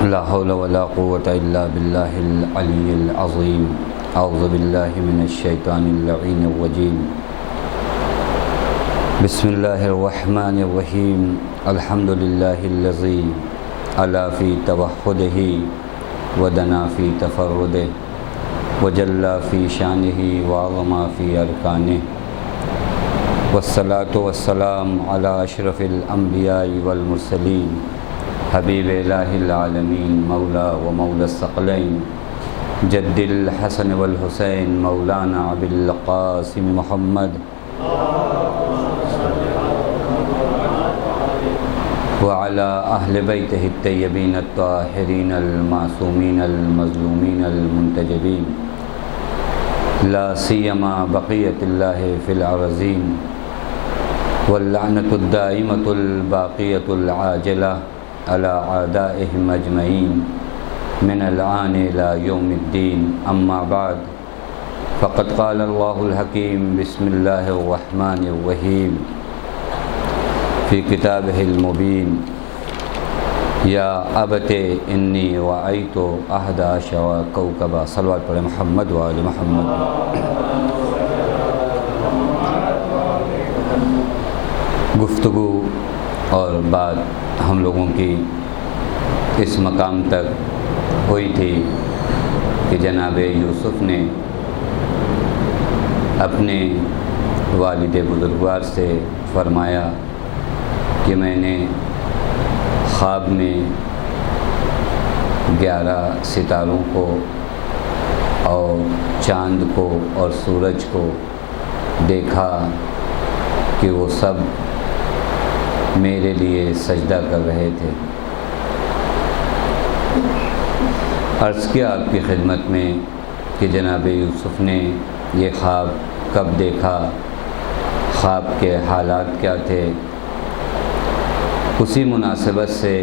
لا حول ولا قوة إلا بالله العلي العظيم. أعوذ بالله من الشيطان اللعين الرجيم. بسم الله الرحمن الرحيم. الحمد لله الذي علا في توحده ودنا في تفرده وجلى في شانه وعظم في أركانه، والصلاة والسلام على أشرف الأنبياء والمرسلين حبیب الہ العالمین مولا و مولا الثقلین جد الحسن والحسین مولانا ابی القاسم محمد وعلى اہل بیتہ الطیبین الطاہرین المعصومین المظلومین المنتجبین لا سیما بقیۃ اللہ فی الارضین واللعنۃ الدائمۃ الباقیۃ العاجلہ على اعدائهم اجمعین من الآن الى یوم الدین. اما بعد فقد قال اللہ الحکیم بسم اللہ الرحمن الرحیم فی کتابہ المبین یا ابت انی رأیت احد عشر کوکبا. صلوات پڑھیں محمد و آل محمد. گفتگو اور بات ہم لوگوں کی اس مقام تک ہوئی تھی کہ جناب یوسف نے اپنے والد بزرگوار سے فرمایا کہ میں نے خواب میں 11 ستاروں کو اور چاند کو اور سورج کو دیکھا کہ وہ سب میرے لیے سجدہ کر رہے تھے. عرض کیا آپ کی خدمت میں کہ جناب یوسف نے یہ خواب کب دیکھا، خواب کے حالات کیا تھے. اسی مناسبت سے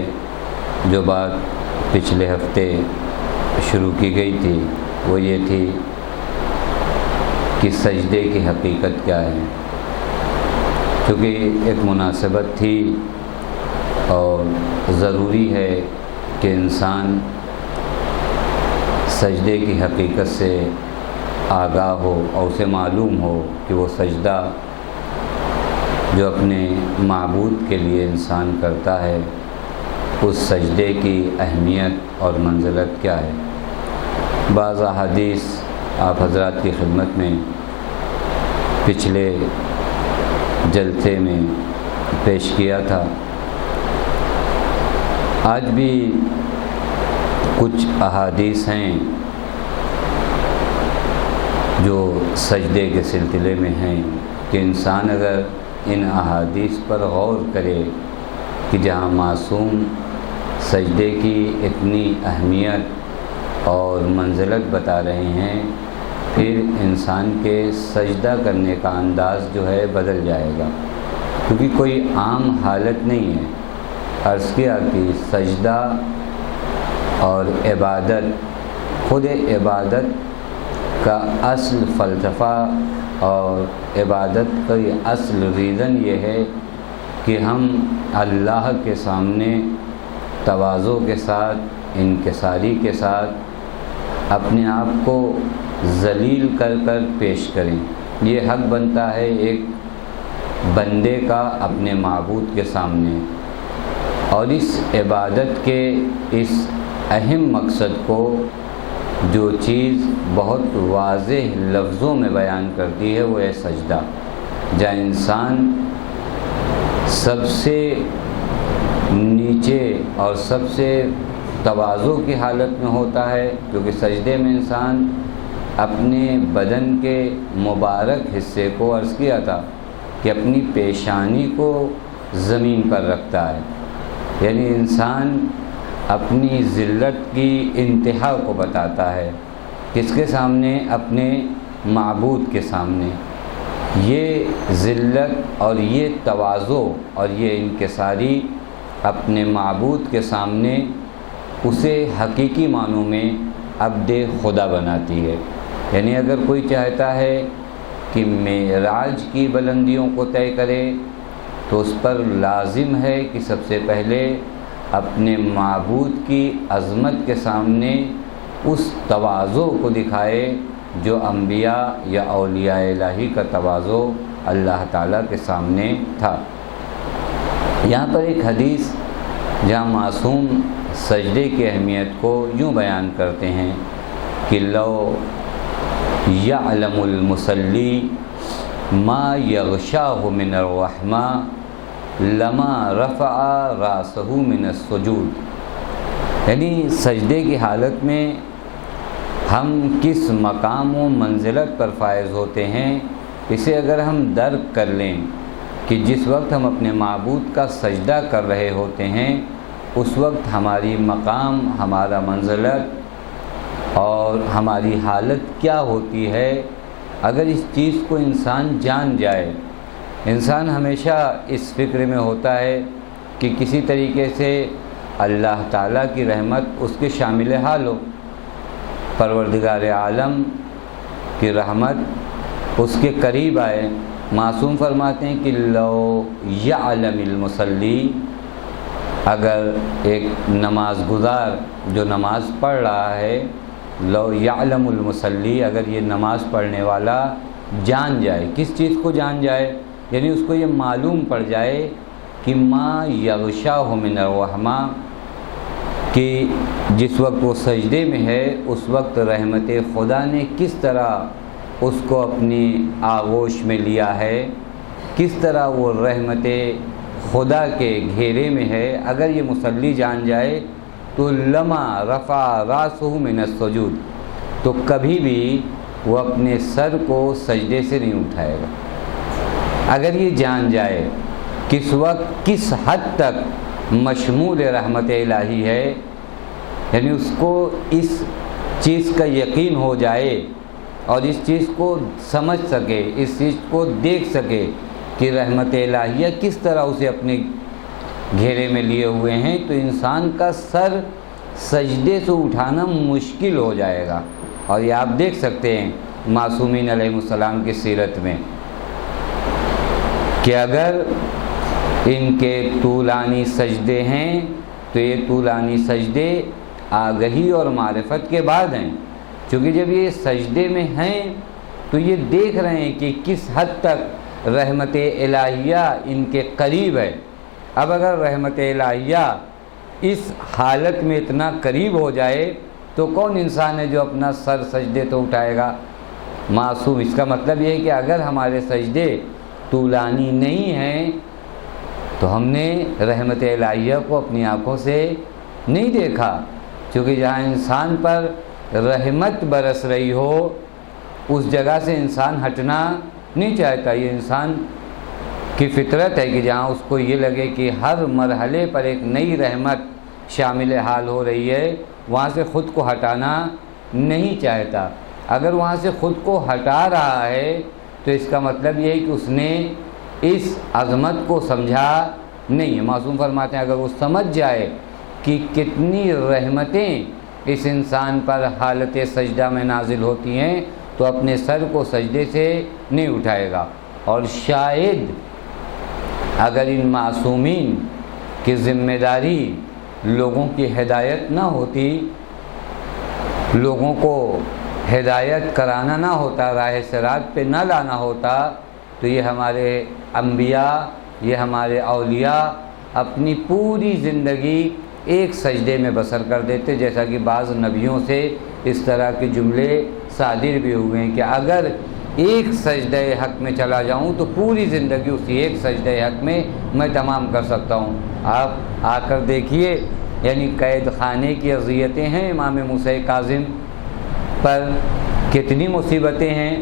جو بات پچھلے ہفتے شروع کی گئی تھی وہ یہ تھی کہ سجدے کی حقیقت کیا ہے، کیونکہ ایک مناسبت تھی اور ضروری ہے کہ انسان سجدے کی حقیقت سے آگاہ ہو اور اسے معلوم ہو کہ وہ سجدہ جو اپنے معبود کے لیے انسان کرتا ہے اس سجدے کی اہمیت اور منزلت کیا ہے. بعض احادیث آپ حضرات کی خدمت میں پچھلے جلسے میں پیش کیا تھا. آج بھی کچھ احادیث ہیں جو سجدے کے سلسلے میں ہیں کہ انسان اگر ان احادیث پر غور کرے کہ جہاں معصوم سجدے کی اتنی اہمیت اور منزلت بتا رہے ہیں، پھر انسان کے سجدہ کرنے کا انداز جو ہے بدل جائے گا، کیونکہ کوئی عام حالت نہیں ہے. عرض کیا کہ سجدہ اور عبادت، خود عبادت کا اصل فلسفہ اور عبادت کا اصل ریزن یہ ہے کہ ہم اللہ کے سامنے تواضع کے ساتھ، انکساری کے ساتھ اپنے آپ کو ذلیل کر کر پیش کریں. یہ حق بنتا ہے ایک بندے کا اپنے معبود کے سامنے. اور اس عبادت کے اس اہم مقصد کو جو چیز بہت واضح لفظوں میں بیان کرتی ہے وہ ہے سجدہ، جہاں انسان سب سے نیچے اور سب سے تواضع کی حالت میں ہوتا ہے، کیونکہ سجدے میں انسان اپنے بدن کے مبارک حصے کو، عرض کیا تھا کہ اپنی پیشانی کو زمین پر رکھتا ہے. یعنی انسان اپنی ذلت کی انتہا کو بتاتا ہے. کس کے سامنے؟ اپنے معبود کے سامنے. یہ ذلت اور یہ تواضع اور یہ انکساری اپنے معبود کے سامنے اسے حقیقی معنوں میں عبد خدا بناتی ہے. یعنی اگر کوئی چاہتا ہے کہ معراج کی بلندیوں کو طے کرے تو اس پر لازم ہے کہ سب سے پہلے اپنے معبود کی عظمت کے سامنے اس تواضع کو دکھائے جو انبیاء یا اولیاء الہی کا تواضع اللہ تعالیٰ کے سامنے تھا۔ یہاں پر ایک حدیث جہاں معصوم سجدے کی اہمیت کو یوں بیان کرتے ہیں کہ لو یعلم المصلی ما یغشاہ من الرحمہ لما رفع راسہ من السجود، یعنی سجدے کی حالت میں ہم کس مقام و منزلت پر فائز ہوتے ہیں، اسے اگر ہم درک کر لیں کہ جس وقت ہم اپنے معبود کا سجدہ کر رہے ہوتے ہیں اس وقت ہماری مقام، ہمارا منزلت اور ہماری حالت کیا ہوتی ہے، اگر اس چیز کو انسان جان جائے۔ انسان ہمیشہ اس فکر میں ہوتا ہے کہ کسی طریقے سے اللہ تعالیٰ کی رحمت اس کے شامل حال ہو، پروردگار عالم کی رحمت اس کے قریب آئے۔ معصوم فرماتے ہیں کہ لو یعلم المصلی، اگر ایک نماز گزار جو نماز پڑھ رہا ہے، لو یعلم المصلی، اگر یہ نماز پڑھنے والا جان جائے، کس چیز کو جان جائے، یعنی اس کو یہ معلوم پڑ جائے کہ ما یغشاہ من الرحمہ، کہ جس وقت وہ سجدے میں ہے اس وقت رحمت خدا نے کس طرح اس کو اپنی آغوش میں لیا ہے، کس طرح وہ رحمت خدا کے گھیرے میں ہے، اگر یہ مصلی جان جائے تو لما رفع راسہ من السجود، تو کبھی بھی وہ اپنے سر کو سجدے سے نہیں اٹھائے گا۔ اگر یہ جان جائے کس وقت کس حد تک مشمول رحمت الہی ہے، یعنی اس کو اس چیز کا یقین ہو جائے اور اس چیز کو سمجھ سکے، اس چیز کو دیکھ سکے کہ رحمت الہیہ کس طرح اسے اپنے گھیرے میں لیے ہوئے ہیں، تو انسان کا سر سجدے سے اٹھانا مشکل ہو جائے گا۔ اور یہ آپ دیکھ سکتے ہیں معصومین علیہ السلام کی سیرت میں کہ اگر ان کے طولانی سجدے ہیں تو یہ طولانی سجدے آگہی اور معرفت کے بعد ہیں، چونکہ جب یہ سجدے میں ہیں تو یہ دیکھ رہے ہیں کہ کس حد تک رحمت الہیہ ان کے قریب ہے۔ اب اگر رحمت الہیہ اس حالت میں اتنا قریب ہو جائے تو کون انسان ہے جو اپنا سر سجدے تو اٹھائے گا؟ معصوم۔ اس کا مطلب یہ ہے کہ اگر ہمارے سجدے طولانی نہیں ہیں تو ہم نے رحمت الہیہ کو اپنی آنکھوں سے نہیں دیکھا، کیونکہ جہاں انسان پر رحمت برس رہی ہو اس جگہ سے انسان ہٹنا نہیں چاہتا۔ یہ انسان کی فطرت ہے کہ جہاں اس کو یہ لگے کہ ہر مرحلے پر ایک نئی رحمت شامل حال ہو رہی ہے، وہاں سے خود کو ہٹانا نہیں چاہتا۔ اگر وہاں سے خود کو ہٹا رہا ہے تو اس کا مطلب یہ ہے کہ اس نے اس عظمت کو سمجھا نہیں ہے۔ معصوم فرماتے ہیں اگر وہ سمجھ جائے کہ کتنی رحمتیں اس انسان پر حالت سجدہ میں نازل ہوتی ہیں تو اپنے سر کو سجدے سے نہیں اٹھائے گا۔ اور شاید اگر ان معصومین کی ذمہ داری لوگوں کی ہدایت نہ ہوتی، لوگوں کو ہدایت کرانا نہ ہوتا، راہ صراط پہ نہ لانا ہوتا، تو یہ ہمارے انبیاء، یہ ہمارے اولیاء اپنی پوری زندگی ایک سجدے میں بسر کر دیتے، جیسا کہ بعض نبیوں سے اس طرح کے جملے صادر بھی ہوئے ہیں کہ اگر ایک سجدہ حق میں چلا جاؤں تو پوری زندگی اسی ایک سجدہ حق میں تمام کر سکتا ہوں۔ آپ آ کر دیکھیے، یعنی قید خانے کی اذیتیں ہیں امام موسیٰ کاظم پر، کتنی مصیبتیں ہیں،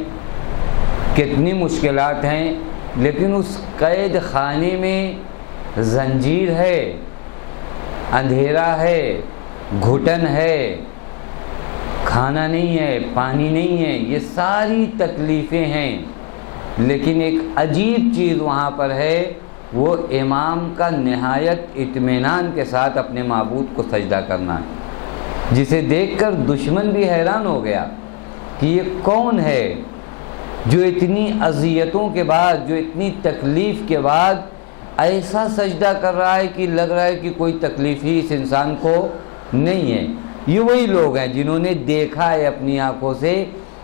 کتنی مشکلات ہیں، لیکن اس قید خانے میں زنجیر ہے، اندھیرا ہے، گھٹن ہے، کھانا نہیں ہے، پانی نہیں ہے، یہ ساری تکلیفیں ہیں، لیکن ایک عجیب چیز وہاں پر ہے، وہ امام کا نہایت اطمینان کے ساتھ اپنے معبود کو سجدہ کرنا ہے، جسے دیکھ کر دشمن بھی حیران ہو گیا کہ یہ کون ہے جو اتنی اذیتوں کے بعد، جو اتنی تکلیف کے بعد ایسا سجدہ کر رہا ہے کہ لگ رہا ہے کہ کوئی تکلیف ہی اس انسان کو نہیں ہے۔ یہ وہی لوگ ہیں جنہوں نے دیکھا ہے اپنی آنکھوں سے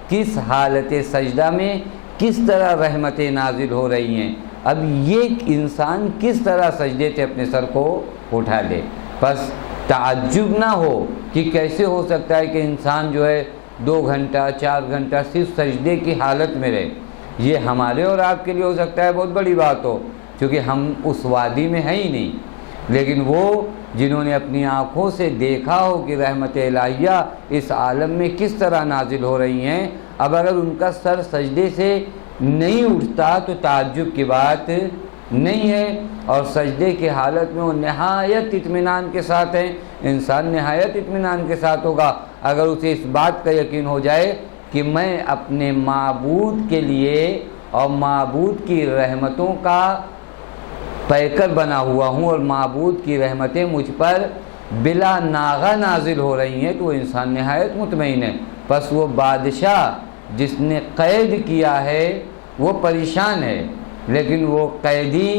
کس حالت سجدہ میں کس طرح رحمتیں نازل ہو رہی ہیں۔ اب یہ انسان کس طرح سجدے سے اپنے سر کو اٹھا لے، بس تعجب نہ ہو کہ کیسے ہو سکتا ہے کہ انسان جو ہے 2 گھنٹہ 4 گھنٹہ صرف سجدے کی حالت میں رہے۔ یہ ہمارے اور آپ کے لیے ہو سکتا ہے بہت بڑی بات ہو، کیونکہ ہم اس وادی میں ہیں ہی نہیں، لیکن وہ جنہوں نے اپنی آنکھوں سے دیکھا ہو کہ رحمت الہیہ اس عالم میں کس طرح نازل ہو رہی ہیں، اب اگر ان کا سر سجدے سے نہیں اٹھتا تو تعجب کی بات نہیں ہے، اور سجدے کی حالت میں وہ نہایت اطمینان کے ساتھ ہیں۔ انسان نہایت اطمینان کے ساتھ ہوگا اگر اسے اس بات کا یقین ہو جائے کہ میں اپنے معبود کے لیے اور معبود کی رحمتوں کا پیکر بنا ہوا ہوں، اور معبود کی رحمتیں مجھ پر بلا ناغہ نازل ہو رہی ہیں، تو وہ انسان نہایت مطمئن ہے۔ بس وہ بادشاہ جس نے قید کیا ہے وہ پریشان ہے، لیکن وہ قیدی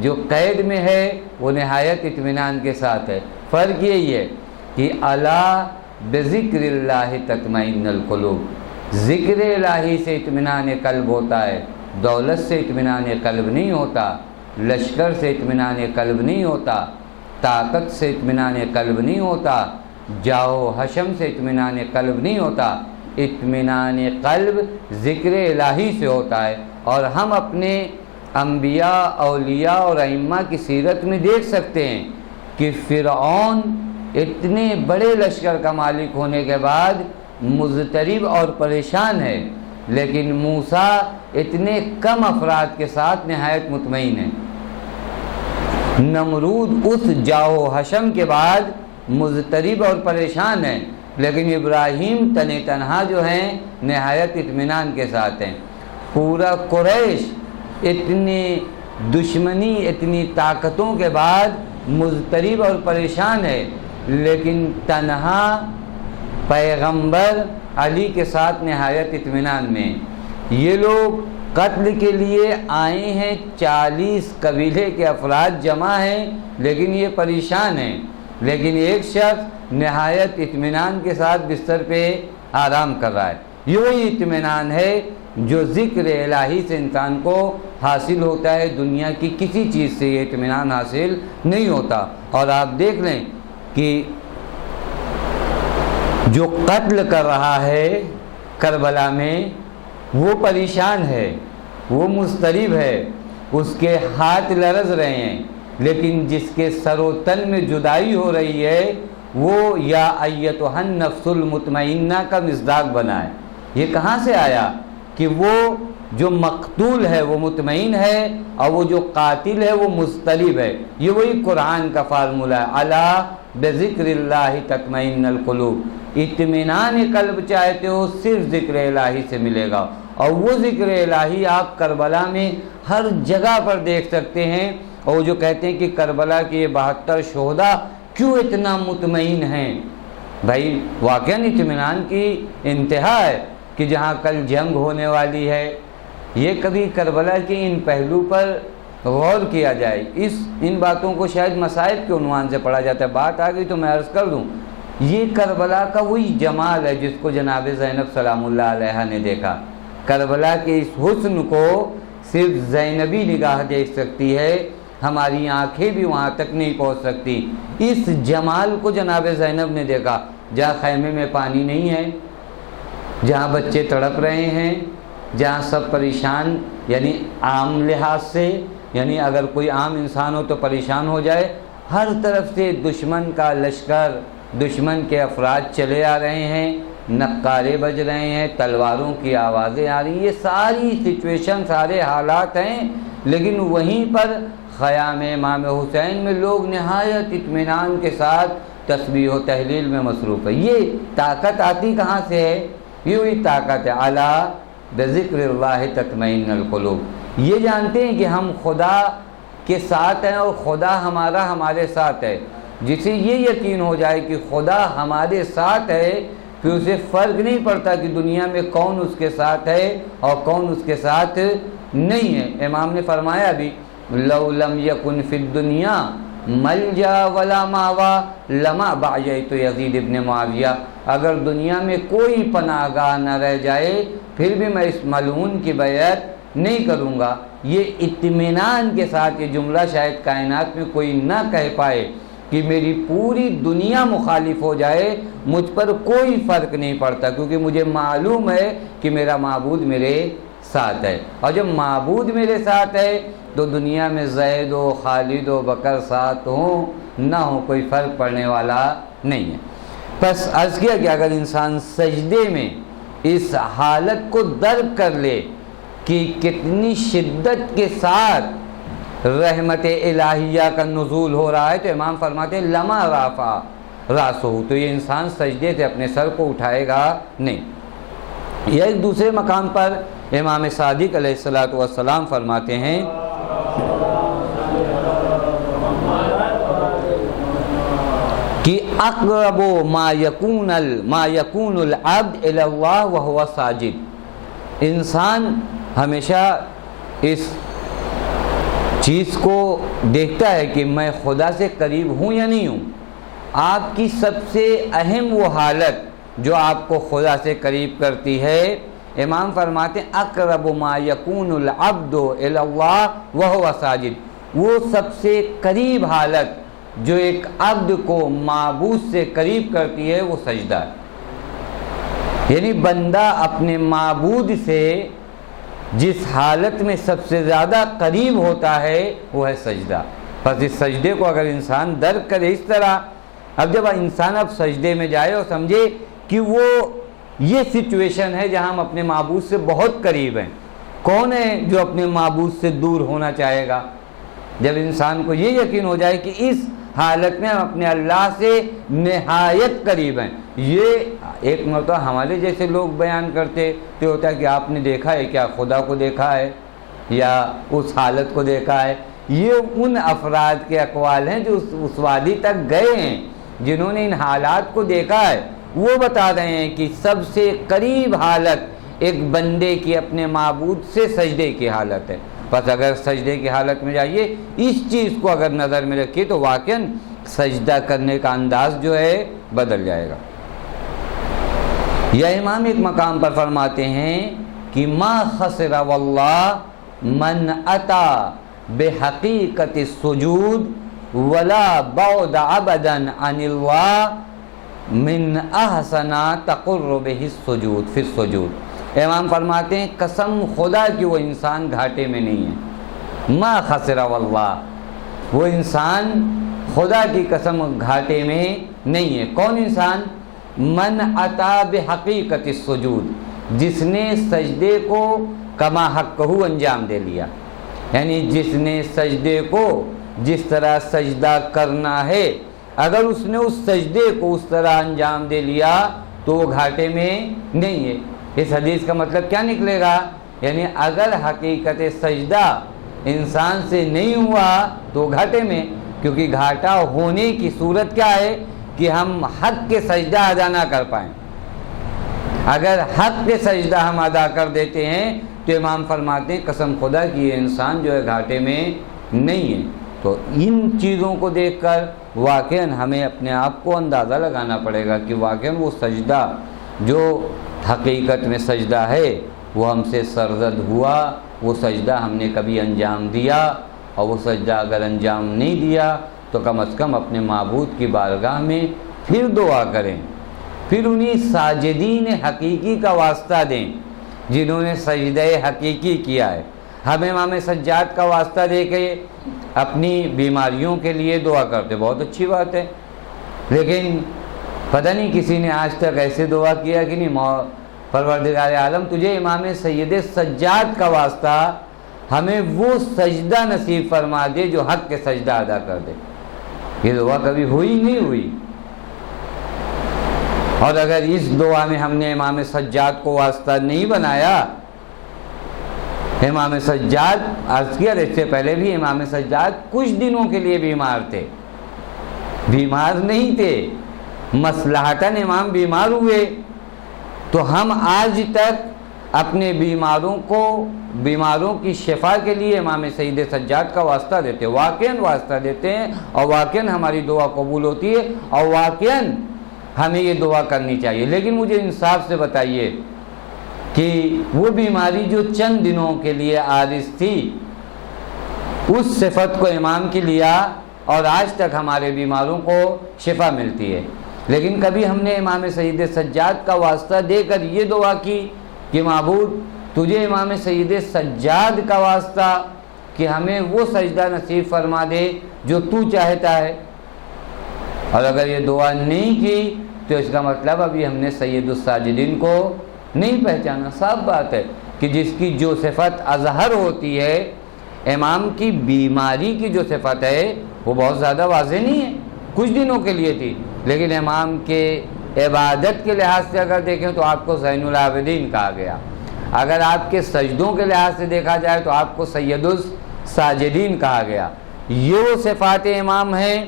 جو قید میں ہے وہ نہایت اطمینان کے ساتھ ہے۔ فرق یہی ہے کہ الا بذکر اللہ تطمئن القلوب، ذکر الہی سے اطمینان قلب ہوتا ہے، دولت سے اطمینان قلب نہیں ہوتا، لشکر سے اطمینان قلب نہیں ہوتا، طاقت سے اطمینان قلب نہیں ہوتا، جاہ حشم سے اطمینان قلب نہیں ہوتا۔ اطمینان قلب ذکر الہی سے ہوتا ہے، اور ہم اپنے انبیاء اولیاء اور ائمہ کی سیرت میں دیکھ سکتے ہیں کہ فرعون اتنے بڑے لشکر کا مالک ہونے کے بعد مضطرب اور پریشان ہے، لیکن موسیٰ اتنے کم افراد کے ساتھ نہایت مطمئن ہے۔ نمرود اس جاہ و حشم کے بعد مضطرب اور پریشان ہے، لیکن ابراہیم تنہا جو ہیں نہایت اطمینان کے ساتھ ہیں۔ پورا قریش اتنی دشمنی اتنی طاقتوں کے بعد مضطرب اور پریشان ہے، لیکن تنہا پیغمبر علی کے ساتھ نہایت اطمینان میں۔ یہ لوگ قتل کے لیے آئے ہیں، 40 قبیلے کے افراد جمع ہیں، لیکن یہ پریشان ہیں، لیکن ایک شخص نہایت اطمینان کے ساتھ بستر پہ آرام کر رہا ہے۔ یہ وہی اطمینان ہے جو ذکر الہی سے انسان کو حاصل ہوتا ہے، دنیا کی کسی چیز سے یہ اطمینان حاصل نہیں ہوتا۔ اور آپ دیکھ لیں کہ جو قتل کر رہا ہے کربلا میں وہ پریشان ہے، وہ مضطرب ہے، اس کے ہاتھ لرز رہے ہیں، لیکن جس کے سر و تن میں جدائی ہو رہی ہے وہ یا ایتھا النفس المطمئنہ کا مصداق بنا ہے۔ یہ کہاں سے آیا کہ وہ جو مقتول ہے وہ مطمئن ہے اور وہ جو قاتل ہے وہ مضطرب ہے۔ یہ وہی قرآن کا فارمولہ ہے، الا بذکر اللہ تطمئن القلوب۔ اطمینان قلب چاہتے ہو صرف ذکر الہی سے ملے گا، اور وہ ذکر الہی آپ کربلا میں ہر جگہ پر دیکھ سکتے ہیں۔ اور وہ جو کہتے ہیں کہ کربلا کے 72 شہداء کیوں اتنا مطمئن ہیں، بھائی واقعاً اطمینان کی انتہا ہے کہ جہاں کل جنگ ہونے والی ہے۔ یہ کبھی کربلا کے ان پہلو پر غور کیا جائے، ان باتوں کو شاید مصائب کے عنوان سے پڑھا جاتا ہے، بات آ گئی تو میں عرض کر دوں، یہ کربلا کا وہی جمال ہے جس کو جناب زینب سلام اللہ علیہا نے دیکھا۔ کربلا کے اس حسن کو صرف زینبی نگاہ دیکھ سکتی ہے، ہماری آنکھیں بھی وہاں تک نہیں پہنچ سکتی۔ اس جمال کو جناب زینب نے دیکھا، جہاں خیمے میں پانی نہیں ہے، جہاں بچے تڑپ رہے ہیں، جہاں سب پریشان، یعنی عام لحاظ سے، یعنی اگر کوئی عام انسان ہو تو پریشان ہو جائے، ہر طرف سے دشمن کا لشکر، دشمن کے افراد چلے آ رہے ہیں، نقارے بج رہے ہیں، تلواروں کی آوازیں آ رہی ہیں، یہ ساری سچویشن سارے حالات ہیں، لیکن وہیں پر خیام امام حسین میں لوگ نہایت اطمینان کے ساتھ تسبیح و تحلیل میں مصروف ہے۔ یہ طاقت آتی کہاں سے ہے؟ یہ وہی طاقت ہے، الا بذکر اللہ تطمئن القلوب۔ یہ جانتے ہیں کہ ہم خدا کے ساتھ ہیں اور خدا ہمارے ساتھ ہے۔ جسے یہ یقین ہو جائے کہ خدا ہمارے ساتھ ہے، پھر اسے فرق نہیں پڑتا کہ دنیا میں کون اس کے ساتھ ہے اور کون اس کے ساتھ نہیں ہے۔ امام نے فرمایا بھی لو لم یکن فی الدنیا ملجا ولا ماوا لما بعیت یزید ابن معاویہ، اگر دنیا میں کوئی پناہ گاہ نہ رہ جائے پھر بھی میں اس ملعون کی بیعت نہیں کروں گا۔ یہ اطمینان کے ساتھ یہ جملہ شاید کائنات میں کوئی نہ کہہ پائے کہ میری پوری دنیا مخالف ہو جائے، مجھ پر کوئی فرق نہیں پڑتا، کیونکہ مجھے معلوم ہے کہ میرا معبود میرے ساتھ ہے، اور جب معبود میرے ساتھ ہے تو دنیا میں زید و خالد و بکر ساتھ ہوں نہ ہوں کوئی فرق پڑنے والا نہیں ہے۔ بس عرض کیا کہ اگر انسان سجدے میں اس حالت کو درک کر لے کہ کتنی شدت کے ساتھ رحمت الہیہ کا نزول ہو رہا ہے، تو امام فرماتے ہیں لما رافع راسہ، تو یہ انسان سجدے سے اپنے سر کو اٹھائے گا نہیں۔ یا ایک دوسرے مقام پر امام صادق علیہ السلام فرماتے ہیں کہ اقرب ما یکون العبد الی اللہ وہو ساجد، انسان ہمیشہ اس چیز کو دیکھتا ہے کہ میں خدا سے قریب ہوں یا نہیں ہوں۔ آپ کی سب سے اہم وہ حالت جو آپ کو خدا سے قریب کرتی ہے، امام فرماتے ہیں اقرب ما یکون العبد الی اللہ وہو ساجد، وہ سب سے قریب حالت جو ایک عبد کو معبود سے قریب کرتی ہے وہ سجدہ ہے۔ یعنی بندہ اپنے معبود سے جس حالت میں سب سے زیادہ قریب ہوتا ہے وہ ہے سجدہ۔ پس اس سجدے کو اگر انسان درک کرے اس طرح، اب جب انسان اب سجدے میں جائے اور سمجھے کہ وہ یہ سچویشن ہے جہاں ہم اپنے معبود سے بہت قریب ہیں، کون ہے جو اپنے معبود سے دور ہونا چاہے گا؟ جب انسان کو یہ یقین ہو جائے کہ اس حالت میں ہم اپنے اللہ سے نہایت قریب ہیں۔ یہ ایک مرتبہ ہمارے جیسے لوگ بیان کرتے تو ہوتا ہے کہ آپ نے دیکھا ہے کیا خدا کو دیکھا ہے یا اس حالت کو دیکھا ہے؟ یہ ان افراد کے اقوال ہیں جو اس وادی تک گئے ہیں، جنہوں نے ان حالات کو دیکھا ہے۔ وہ بتا رہے ہیں کہ سب سے قریب حالت ایک بندے کی اپنے معبود سے سجدے کی حالت ہے۔ بس اگر سجدے کی حالت میں جائیے، اس چیز کو اگر نظر میں رکھیے تو واقعاً سجدہ کرنے کا انداز جو ہے بدل جائے گا۔ یا امام ایک مقام پر فرماتے ہیں کہ ما خسر واللہ من اتا بحقیقت السجود ولا بعد ابدا عن اللہ من احسن تقربہ السجود فی السجود۔ امام فرماتے ہیں قسم خدا کہ وہ انسان گھاٹے میں نہیں ہے، ما خسر واللہ، وہ انسان خدا کی قسم گھاٹے میں نہیں ہے۔ کون انسان؟ من اتا بحقیقت السجود، جس نے سجدے کو کما حقہ انجام دے لیا، یعنی جس نے سجدے کو جس طرح سجدہ کرنا ہے اگر اس نے اس سجدے کو اس طرح انجام دے لیا تو وہ گھاٹے میں نہیں ہے۔ اس حدیث کا مطلب کیا نکلے گا؟ یعنی اگر حقیقت سجدہ انسان سے نہیں ہوا تو گھاٹے میں، کیونکہ گھاٹا ہونے کی صورت کیا ہے کہ ہم حق کے سجدہ ادا نہ کر پائیں۔ اگر حق کے سجدہ ہم ادا کر دیتے ہیں تو امام فرماتے ہیں قسم خدا کہ یہ انسان جو ہے گھاٹے میں نہیں ہے۔ تو ان چیزوں کو دیکھ کر واقعاً ہمیں اپنے آپ کو اندازہ لگانا پڑے گا کہ واقعاً وہ سجدہ جو حقیقت میں سجدہ ہے وہ ہم سے سرزد ہوا، وہ سجدہ ہم نے کبھی انجام دیا، اور وہ سجدہ اگر انجام نہیں دیا تو کم از کم اپنے معبود کی بارگاہ میں پھر دعا کریں، پھر انہیں ساجدین حقیقی کا واسطہ دیں جنہوں نے سجدہ حقیقی کیا ہے۔ ہم امام سجاد کا واسطہ دے کے اپنی بیماریوں کے لیے دعا کرتے، بہت اچھی بات ہے، لیکن پتہ نہیں کسی نے آج تک ایسے دعا کیا کہ نہیں پروردگار عالم تجھے امام سید سجاد کا واسطہ ہمیں وہ سجدہ نصیب فرما دے جو حق کے سجدہ ادا کر دے۔ یہ دعا کبھی ہوئی نہیں ہوئی، اور اگر اس دعا میں ہم نے امام سجاد کو واسطہ نہیں بنایا، امام سجاد عرض کیا اس سے پہلے بھی امام سجاد کچھ دنوں کے لیے بیمار تھے، بیمار نہیں تھے، مصلحتاً امام بیمار ہوئے، تو ہم آج تک اپنے بیماروں کی شفا کے لیے امام سید سجاد کا واسطہ دیتے ہیں، واقعاً واسطہ دیتے ہیں، اور واقعاً ہماری دعا قبول ہوتی ہے، اور واقعاً ہمیں یہ دعا کرنی چاہیے۔ لیکن مجھے انصاف سے بتائیے کہ وہ بیماری جو چند دنوں کے لیے عارض تھی، اس صفت کو امام کی لیا اور آج تک ہمارے بیماروں کو شفا ملتی ہے۔ لیکن کبھی ہم نے امام سید سجاد کا واسطہ دے کر یہ دعا کی کہ معبود تجھے امام سید سجاد کا واسطہ کہ ہمیں وہ سجدہ نصیب فرما دے جو تو چاہتا ہے، اور اگر یہ دعا نہیں کی تو اس کا مطلب ابھی ہم نے سید الساجدین کو نہیں پہچانا۔ صاف بات ہے کہ جس کی جو صفت اظہر ہوتی ہے، امام کی بیماری کی جو صفت ہے وہ بہت زیادہ واضح نہیں ہے، کچھ دنوں کے لیے تھی، لیکن امام کے عبادت کے لحاظ سے اگر دیکھیں تو آپ کو زین العابدین کہا گیا، اگر آپ کے سجدوں کے لحاظ سے دیکھا جائے تو آپ کو سید الساجدین کہا گیا۔ یہ وہ صفات امام ہیں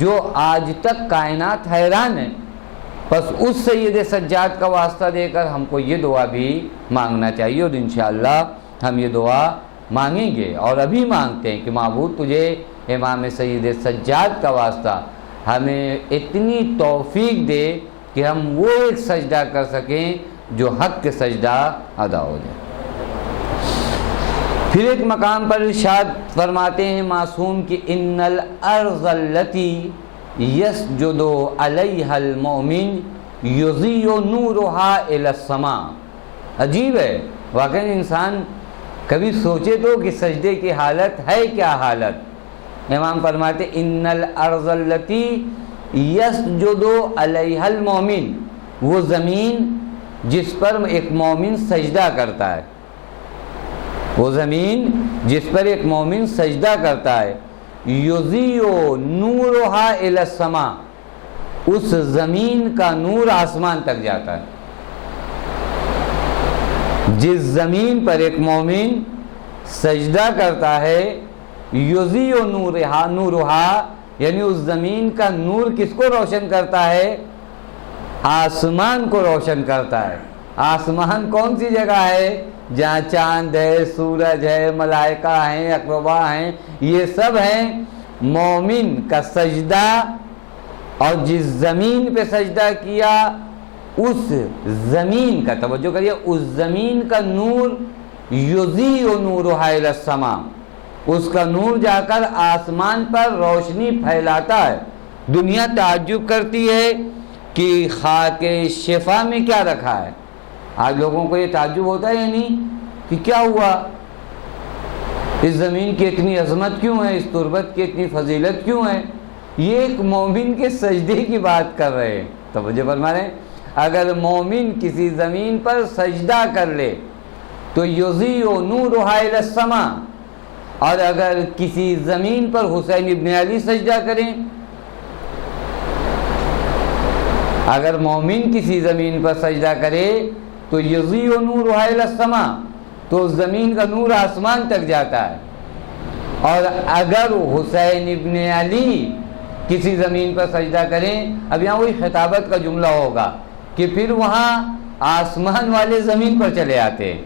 جو آج تک کائنات حیران ہے۔ بس اس سید سجاد کا واسطہ دے کر ہم کو یہ دعا بھی مانگنا چاہیے، اور انشاءاللہ ہم یہ دعا مانگیں گے، اور ابھی مانگتے ہیں کہ معبود تجھے امام سید سجاد کا واسطہ ہمیں اتنی توفیق دے کہ ہم وہ ایک سجدہ کر سکیں جو حق کے سجدہ ادا ہو جائے۔ پھر ایک مقام پر ارشاد فرماتے ہیں معصوم کہ ان الارض التي یسجد علیہا المؤمن یضیء نورها الى السماء۔ عجیب ہے واقعی، انسان کبھی سوچے تو کہ سجدے کی حالت ہے کیا حالت۔ امام فرماتے ان الارض التي یسجد علیہا المؤمن، وہ زمین جس پر ایک مومن سجدہ کرتا ہے، وہ زمین جس پر ایک مومن سجدہ کرتا ہے، یضیء نورها الی السماء، اس زمین کا نور آسمان تک جاتا ہے۔ جس زمین پر ایک مومن سجدہ کرتا ہے، یضیء نورها یعنی اس زمین کا نور کس کو روشن کرتا ہے؟ آسمان کو روشن کرتا ہے۔ آسمان کون سی جگہ ہے؟ جہاں چاند ہے، سورج ہے، ملائکہ ہیں، اقربا ہیں، یہ سب ہیں۔ مومن کا سجدہ، اور جس زمین پہ سجدہ کیا اس زمین کا، توجہ کریے، اس زمین کا نور یضیء نورها الی السماء، اس کا نور جا کر آسمان پر روشنی پھیلاتا ہے۔ دنیا تعجب کرتی ہے کہ خاک شفا میں کیا رکھا ہے۔ آج لوگوں کو یہ تعجب ہوتا ہے یا نہیں کہ کیا ہوا، اس زمین کی اتنی عظمت کیوں ہے، اس تربت کی اتنی فضیلت کیوں ہے؟ یہ ایک مومن کے سجدے کی بات کر رہے ہیں۔ توجہ فرما رہے ہیں، اگر مومن کسی زمین پر سجدہ کر لے تو یضیء نورها الی السماء، اور اگر کسی زمین پر حسین ابن علی سجدہ کریں، اگر مومن کسی زمین پر سجدہ کرے تو یضیء نورها الی السماء، تو زمین کا نور آسمان تک جاتا ہے۔ اور اگر حسین ابن علی کسی زمین پر سجدہ کریں، اب یہاں وہی خطابت کا جملہ ہوگا کہ پھر وہاں آسمان والے زمین پر چلے آتے ہیں۔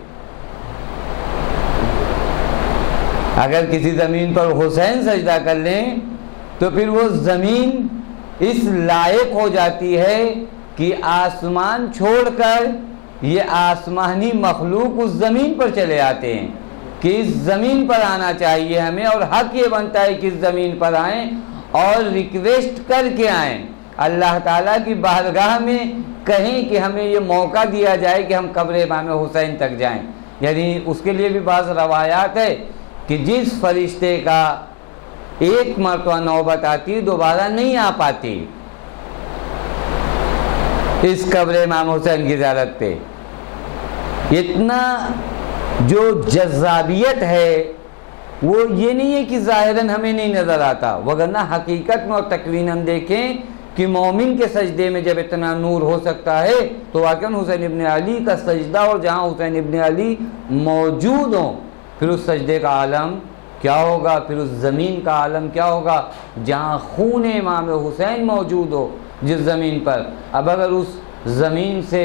اگر کسی زمین پر حسین سجدہ کر لیں تو پھر وہ زمین اس لائق ہو جاتی ہے کہ آسمان چھوڑ کر یہ آسمانی مخلوق اس زمین پر چلے آتے ہیں کہ اس زمین پر آنا چاہیے ہمیں، اور حق یہ بنتا ہے کہ اس زمین پر آئیں اور ریکویسٹ کر کے آئیں، اللہ تعالیٰ کی بارگاہ میں کہیں کہ ہمیں یہ موقع دیا جائے کہ ہم قبر امام حسین تک جائیں۔ یعنی اس کے لیے بھی بعض روایات ہے کہ جس فرشتے کا ایک مرتبہ نوبت آتی دوبارہ نہیں آ پاتی اس قبر امام حسین کی زیارت پہ، اتنا جو جذابیت ہے وہ یہ نہیں ہے کہ ظاہراً ہمیں نہیں نظر آتا، وگرنہ حقیقت میں اور تکویناً دیکھیں کہ مومن کے سجدے میں جب اتنا نور ہو سکتا ہے تو واقعاً حسین ابن علی کا سجدہ، اور جہاں حسین ابن علی موجود ہوں پھر اس سجدے کا عالم کیا ہوگا، پھر اس زمین کا عالم کیا ہوگا جہاں خون امام حسین موجود ہو، جس زمین پر اب اگر اس زمین سے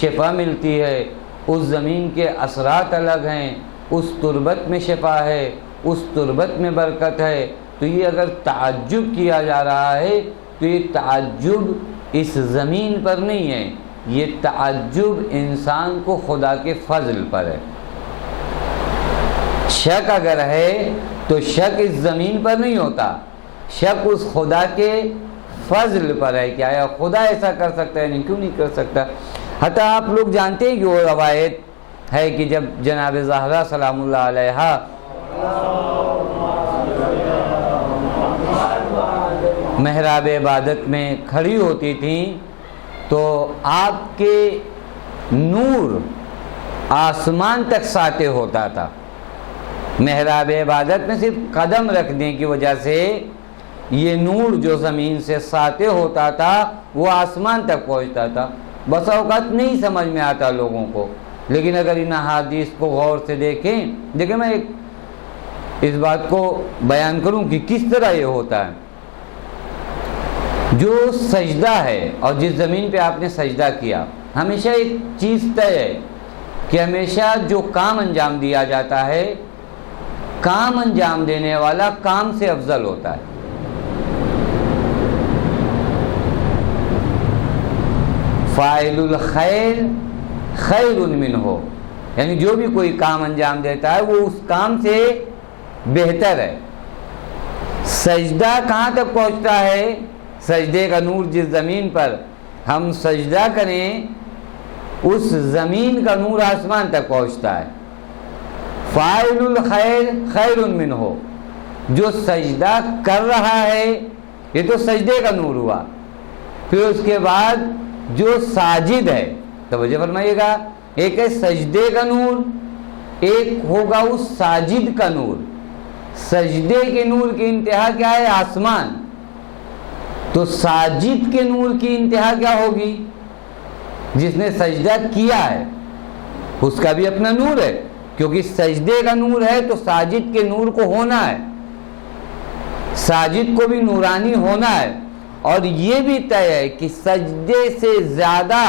شفا ملتی ہے، اس زمین کے اثرات الگ ہیں، اس تربت میں شفا ہے، اس تربت میں برکت ہے۔ تو یہ اگر تعجب کیا جا رہا ہے تو یہ تعجب اس زمین پر نہیں ہے، یہ تعجب انسان کو خدا کے فضل پر ہے۔ شک اگر ہے تو شک اس زمین پر نہیں ہوتا، شک اس خدا کے فضل پر ہے کہ آیا خدا ایسا کر سکتا ہے، نہیں کیوں نہیں کر سکتا۔ حتیٰ آپ لوگ جانتے ہیں کہ وہ روایت ہے کہ جب جناب زہرا سلام اللہ علیہا محراب عبادت میں کھڑی ہوتی تھیں تو آپ کے نور آسمان تک ساطع ہوتا تھا۔ محراب عبادت میں صرف قدم رکھنے کی وجہ سے یہ نور جو زمین سے ساطع ہوتا تھا وہ آسمان تک پہنچتا تھا۔ بس اوقات نہیں سمجھ میں آتا لوگوں کو، لیکن اگر ان احادیث کو غور سے دیکھیں میں اس بات کو بیان کروں کہ کس طرح یہ ہوتا ہے۔ جو سجدہ ہے اور جس زمین پہ آپ نے سجدہ کیا، ہمیشہ ایک چیز طے ہے کہ ہمیشہ جو کام انجام دیا جاتا ہے، کام انجام دینے والا کام سے افضل ہوتا ہے۔ فاعل الخیر خیر منہ، یعنی جو بھی کوئی کام انجام دیتا ہے وہ اس کام سے بہتر ہے۔ سجدہ کہاں تک پہنچتا ہے؟ سجدے کا نور جس زمین پر ہم سجدہ کریں اس زمین کا نور آسمان تک پہنچتا ہے۔ فاعل الخیر خیر منہ، جو سجدہ کر رہا ہے یہ تو سجدے کا نور ہوا، پھر اس کے بعد جو ساجد ہے، توجہ فرمائیے گا، ایک ہے سجدے کا نور، ایک ہوگا اس ساجد کا نور۔ سجدے کے نور کی انتہا کیا ہے؟ آسمان۔ تو ساجد کے نور کی انتہا کیا ہوگی؟ جس نے سجدہ کیا ہے اس کا بھی اپنا نور ہے، کیونکہ سجدے کا نور ہے تو ساجد کے نور کو ہونا ہے، ساجد کو بھی نورانی ہونا ہے۔ اور یہ بھی طے ہے کہ سجدے سے زیادہ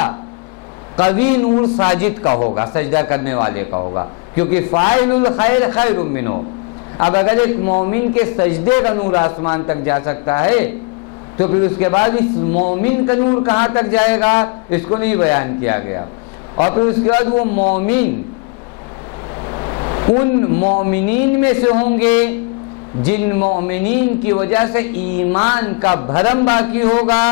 قوی نور ساجد کا ہوگا، سجدہ کرنے والے کا ہوگا، کیونکہ فاعل الخیر خیر منہ۔ اب اگر ایک مومن کے سجدے کا نور آسمان تک جا سکتا ہے تو پھر اس کے بعد اس مومن کا نور کہاں تک جائے گا اس کو نہیں بیان کیا گیا۔ اور پھر اس کے بعد وہ مومن ان مومنین میں سے ہوں گے جن مومنین کی وجہ سے ایمان کا بھرم باقی ہوگا،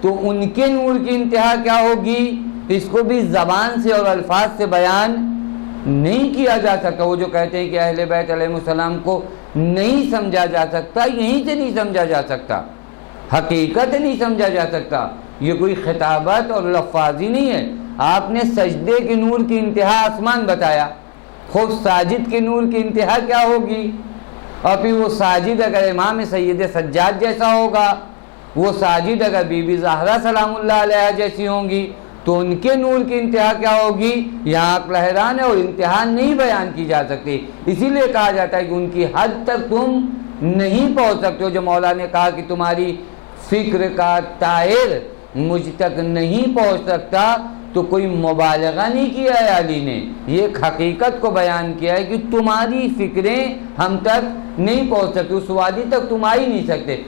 تو ان کے نور کی انتہا کیا ہوگی اس کو بھی زبان سے اور الفاظ سے بیان نہیں کیا جا سکتا۔ وہ جو کہتے ہیں کہ اہل بیت علیہ السلام کو نہیں سمجھا جا سکتا، یہیں سے نہیں سمجھا جا سکتا، حقیقت نہیں سمجھا جا سکتا، یہ کوئی خطابت اور لفاظی نہیں ہے۔ آپ نے سجدے کے نور کی انتہا آسمان بتایا، خود ساجد کے نور کی انتہا کیا ہوگی؟ اور پھر وہ ساجد اگر امام سید سجاد جیسا ہوگا، وہ ساجد اگر بی بی زہرا سلام اللہ علیہا جیسی ہوں گی تو ان کے نور کی انتہا کیا ہوگی؟ یہاں عقل حیران ہے اور انتہا نہیں بیان کی جا سکتی، اسی لیے کہا جاتا ہے کہ ان کی حد تک تم نہیں پہنچ سکتے ہو۔ جو مولا نے کہا کہ تمہاری فکر کا طائر مجھ تک نہیں پہنچ سکتا، تو کوئی مبالغہ نہیں کیا ہے علی نے، یہ ایک حقیقت کو بیان کیا ہے کہ تمہاری فکریں ہم تک نہیں پہنچ سکتی، اس وادی تک تم آ ہی نہیں سکتے۔